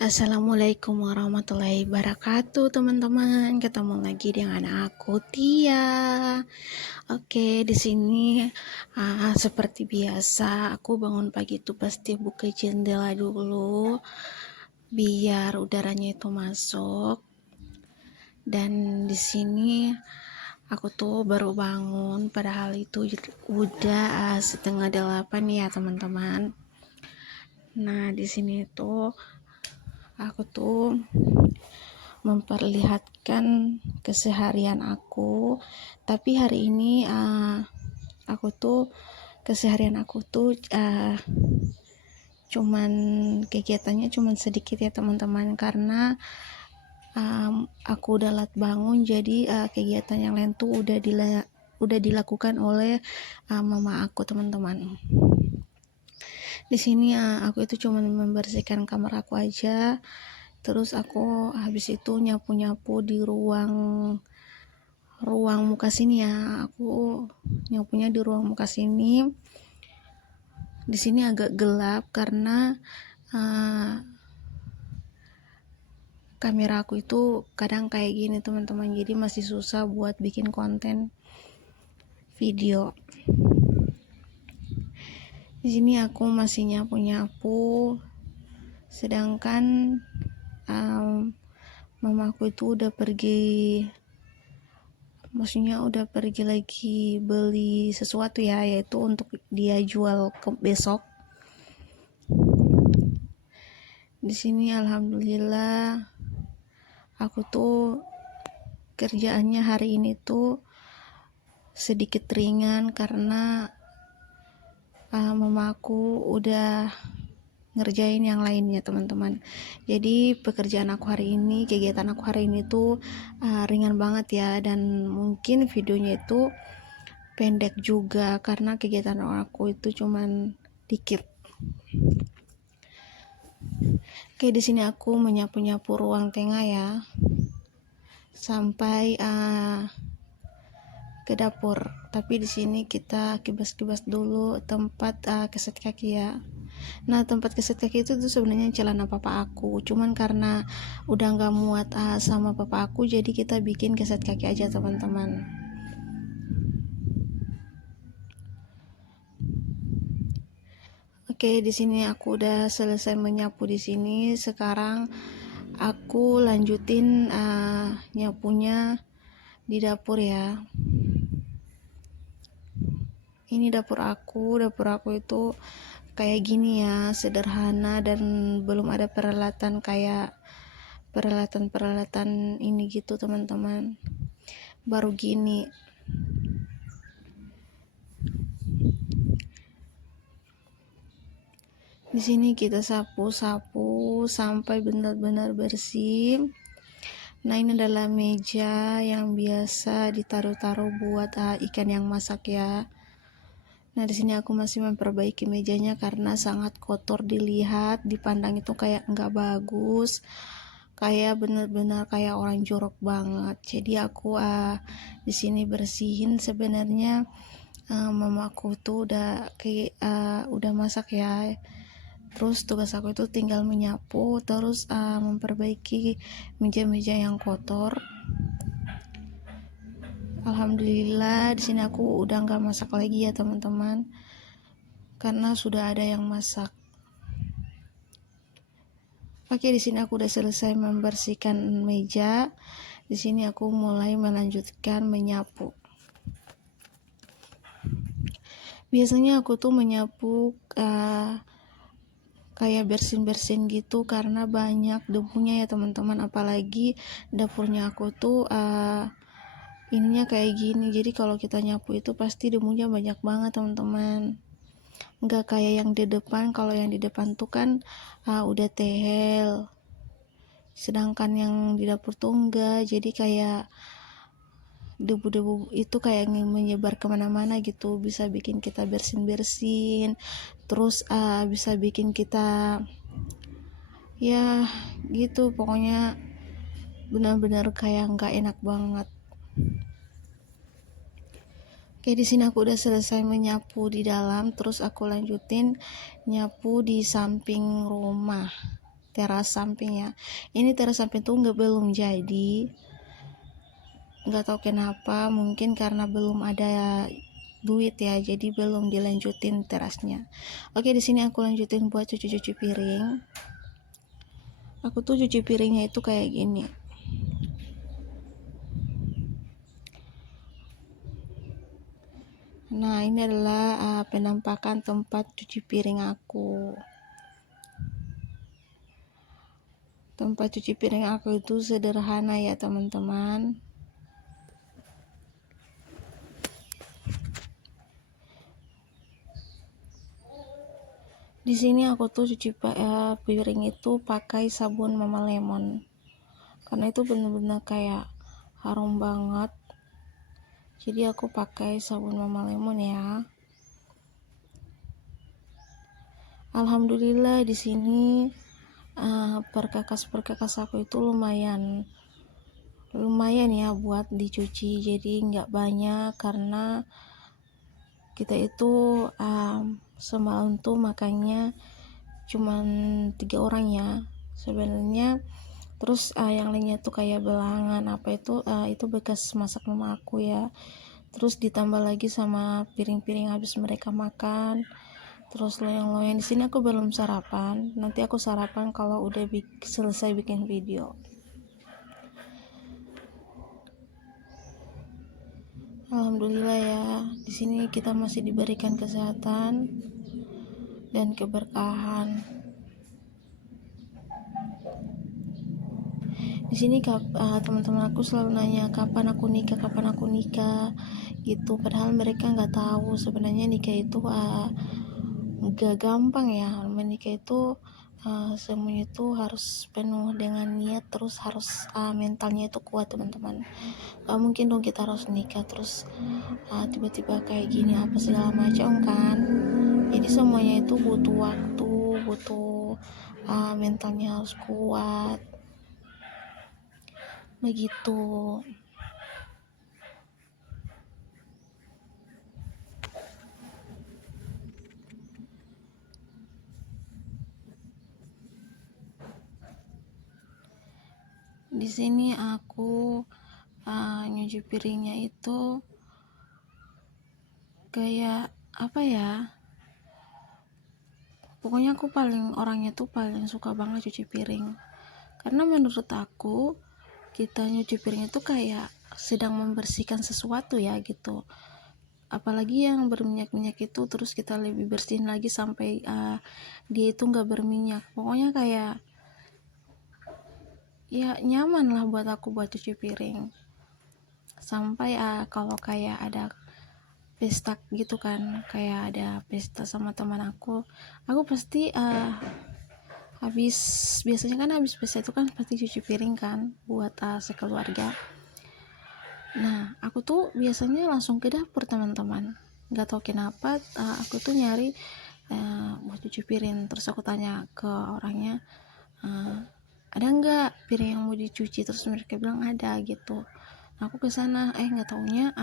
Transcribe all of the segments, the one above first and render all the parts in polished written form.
Assalamualaikum warahmatullahi wabarakatuh teman-teman. Ketemu lagi dengan aku Tia. Oke, di sini seperti biasa aku bangun pagi itu pasti buka jendela dulu biar udaranya itu masuk. Dan di sini aku tuh baru bangun, padahal itu udah 7:30 ya teman-teman. Nah, di sini tuh aku tuh memperlihatkan keseharian aku, tapi hari ini aku tuh keseharian aku tuh cuman kegiatannya cuman sedikit ya teman-teman, karena aku udah lat bangun, jadi kegiatan yang lain tuh udah dilakukan oleh mama aku teman-teman. Di sini aku itu cuman membersihkan kamar aku aja. Terus aku habis itu nyapu-nyapu di ruang muka sini ya. Aku nyapunya di ruang muka sini. Di sini agak gelap karena kamera aku itu kadang kayak gini teman-teman. Jadi masih susah buat bikin konten video. Di sini aku masih nyapu-nyapu, sedangkan mamaku itu udah pergi, maksudnya udah pergi lagi beli sesuatu ya, yaitu untuk dia jual ke besok. Di sini alhamdulillah aku tuh kerjaannya hari ini tuh sedikit ringan karena mamaku udah ngerjain yang lainnya teman-teman. Jadi pekerjaan aku hari ini, kegiatan aku hari ini tuh ringan banget ya, dan mungkin videonya itu pendek juga karena kegiatan aku itu cuman dikit. Oke, di sini aku menyapu-nyapu ruang tengah ya, sampai ke dapur. Tapi di sini kita kibas-kibas dulu tempat keset kaki ya. Nah, tempat keset kaki itu tuh sebenarnya celana papa aku, cuman karena udah nggak muat sama papa aku, jadi kita bikin keset kaki aja teman-teman. Oke, di sini aku udah selesai menyapu di sini. Sekarang aku lanjutin nyapunya di dapur ya. Ini dapur aku itu kayak gini ya, sederhana dan belum ada peralatan ini gitu teman-teman. Baru gini. Di sini kita sapu-sapu sampai benar-benar bersih. Nah, ini adalah meja yang biasa ditaruh-taruh buat ikan yang masak ya. Nah, di sini aku masih memperbaiki mejanya karena sangat kotor dilihat, dipandang itu kayak nggak bagus, kayak benar-benar kayak orang jorok banget. Jadi aku di sini bersihin. Sebenarnya mamaku tuh udah masak ya. Terus tugas aku itu tinggal menyapu, terus memperbaiki meja-meja yang kotor. Alhamdulillah di sini aku udah nggak masak lagi ya teman-teman, karena sudah ada yang masak. Oke, di sini aku udah selesai membersihkan meja. Di sini aku mulai melanjutkan menyapu. Biasanya aku tuh menyapu kayak bersin-bersin gitu karena banyak debunya ya teman-teman, apalagi dapurnya aku tuh ininya kayak gini. Jadi kalau kita nyapu itu pasti debunya banyak banget teman-teman. Nggak kayak yang di depan. Kalau yang di depan tuh kan udah tehel, sedangkan yang di dapur tuh enggak. Jadi kayak debu-debu itu kayak menyebar kemana-mana gitu, bisa bikin kita bersin-bersin, terus bisa bikin kita ya gitu, pokoknya benar-benar kayak nggak enak banget. Oke, di sini aku udah selesai menyapu di dalam, terus aku lanjutin nyapu di samping rumah. teras samping ya. Ini teras samping tuh belum jadi, nggak tahu kenapa, mungkin karena belum ada duit ya, jadi belum dilanjutin terasnya. Oke, di sini aku lanjutin buat cuci piring. Aku tuh cuci piringnya itu kayak gini. Nah, ini adalah penampakan tempat cuci piring aku. Tempat cuci piring aku itu sederhana ya teman-teman. Di sini aku tuh cuci piring itu pakai sabun Mama Lemon, karena itu bener-bener kayak harum banget. Jadi aku pakai sabun Mama Lemon ya. Alhamdulillah di sini perkakas aku itu lumayan ya buat dicuci. Jadi nggak banyak karena kita itu semalam tuh makannya cuman 3 orang ya sebenarnya. Terus yang lainnya tuh kayak belangan apa itu bekas masak mama aku ya. Terus ditambah lagi sama piring-piring habis mereka makan. Terus loyang-loyang. Di sini aku belum sarapan. Nanti aku sarapan kalau udah selesai bikin video. Alhamdulillah ya. Di sini kita masih diberikan kesehatan dan keberkahan. Di sini teman-teman aku selalu nanya kapan aku nikah gitu. Padahal mereka nggak tahu sebenarnya nikah itu gak gampang ya. Menikah itu semuanya itu harus penuh dengan niat, terus harus mentalnya itu kuat teman-teman. Gak mungkin dong kita harus nikah terus tiba-tiba kayak gini apa segala macam kan. Jadi semuanya itu butuh waktu, butuh mentalnya harus kuat begitu. Di sini aku nyuci piringnya itu kayak apa ya, pokoknya aku orangnya tuh paling suka banget cuci piring, karena menurut aku kita nyuci piring itu kayak sedang membersihkan sesuatu ya gitu. Apalagi yang berminyak-minyak itu terus kita lebih bersihin lagi sampai dia itu nggak berminyak. Pokoknya kayak ya nyaman lah buat aku buat cuci piring. Sampai kalau kayak ada pesta gitu kan, kayak ada pesta sama teman aku pasti biasanya kan habis pesta itu kan pasti cuci piring kan buat sekeluarga. Nah aku tuh biasanya langsung ke dapur teman-teman, nggak tahu kenapa aku tuh nyari buat cuci piring. Terus aku tanya ke orangnya, ada nggak piring yang mau dicuci, terus mereka bilang ada gitu. Aku ke sana nggak taunya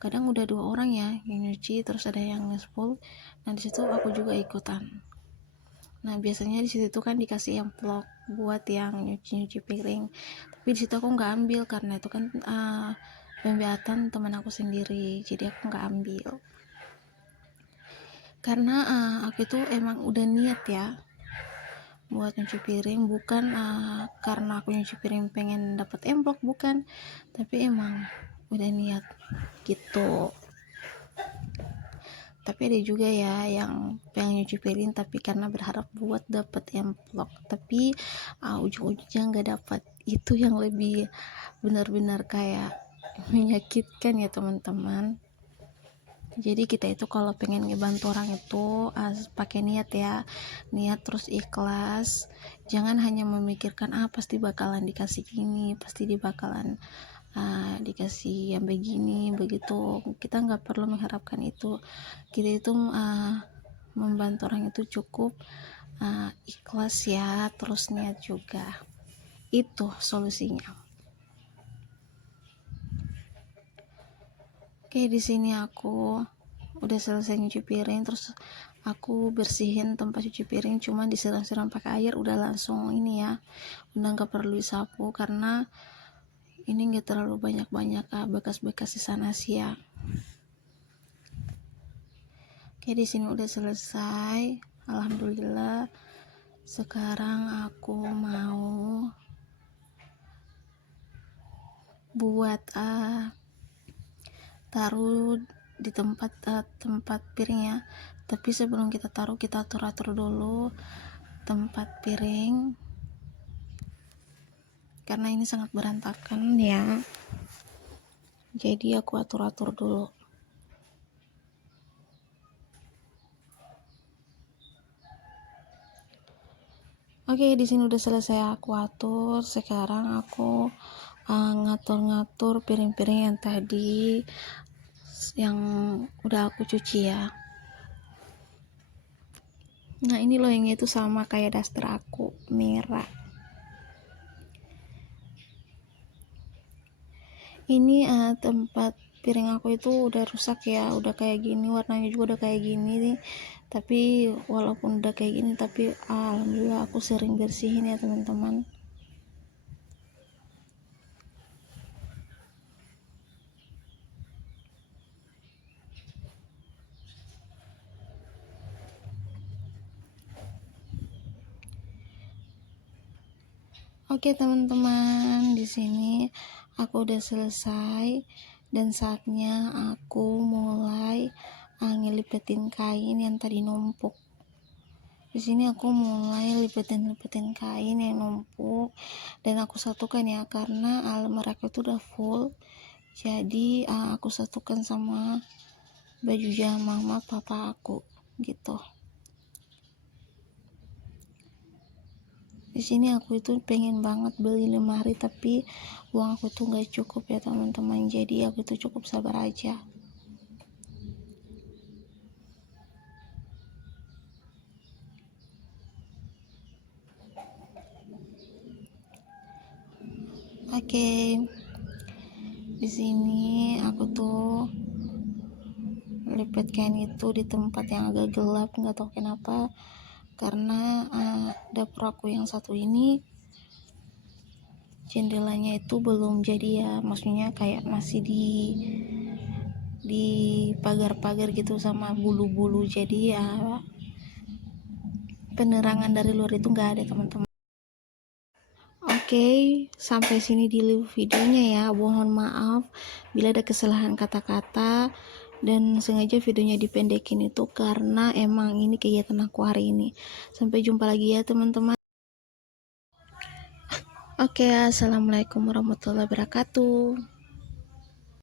kadang udah 2 orang ya yang nyuci, terus ada yang nge-spool. Nah di situ aku juga ikutan. Nah biasanya di situ tuh kan dikasih amplop buat yang nyuci piring, tapi di situ aku nggak ambil karena itu kan pembuatan teman aku sendiri, jadi aku nggak ambil karena aku itu emang udah niat ya buat nyuci piring, bukan karena aku nyuci piring pengen dapat amplop, bukan, tapi emang udah niat gitu. Tapi ada juga ya yang pengen nyuci piring tapi karena berharap buat dapat amplop, tapi ujung-ujungnya nggak dapat. Itu yang lebih benar-benar kayak menyakitkan ya teman-teman. Jadi kita itu kalau pengen ngebantu orang itu pakai niat ya, niat terus ikhlas. Jangan hanya memikirkan pasti bakalan dikasih gini, pasti dibakalan dikasih yang begini begitu. Kita nggak perlu mengharapkan itu. Kita itu membantu orang itu cukup ikhlas ya, terus niat juga. Itu solusinya. Oke, di sini aku udah selesai nyuci piring, terus aku bersihin tempat cuci piring, cuma disiram-siram pakai air udah langsung ini ya, udah nggak perlu disapu karena ini nggak terlalu banyak bekas-bekas di sana sih ya. Oke, di sini udah selesai, alhamdulillah. Sekarang aku mau buat taruh di tempat piring ya. Tapi sebelum kita taruh, kita atur dulu tempat piring karena ini sangat berantakan ya. Jadi aku atur dulu. Oke, di sini udah selesai aku atur. Sekarang aku ngatur-ngatur piring-piring yang tadi yang udah aku cuci ya. Nah, ini loh yang itu sama kayak daster aku, merah. Ini tempat piring aku itu udah rusak ya, udah kayak gini, warnanya juga udah kayak gini nih. Tapi walaupun udah kayak gini, tapi alhamdulillah aku sering bersihin ya teman-teman. Oke teman-teman, di sini aku udah selesai dan saatnya aku mulai ngelipetin kain yang tadi numpuk. Di sini aku mulai lipetin kain yang numpuk dan aku satukan ya, karena lemari aku itu udah full. Jadi aku satukan sama baju jama mama papa aku gitu. Di sini aku itu pengen banget beli lemari, tapi uang aku tuh nggak cukup ya teman-teman. Jadi aku tuh cukup sabar aja. Oke, di sini aku tuh lipet kain itu di tempat yang agak gelap, nggak tahu kenapa, karena dapur aku yang satu ini jendelanya itu belum jadi ya, maksudnya kayak masih di pagar-pagar gitu sama bulu-bulu, jadi ya penerangan dari luar itu nggak ada teman-teman. Oke, sampai sini dulu videonya ya. Mohon maaf bila ada kesalahan kata-kata dan sengaja videonya dipendekin itu karena emang ini kegiatan aku hari ini. Sampai jumpa lagi ya teman-teman. Oke, assalamualaikum warahmatullahi wabarakatuh.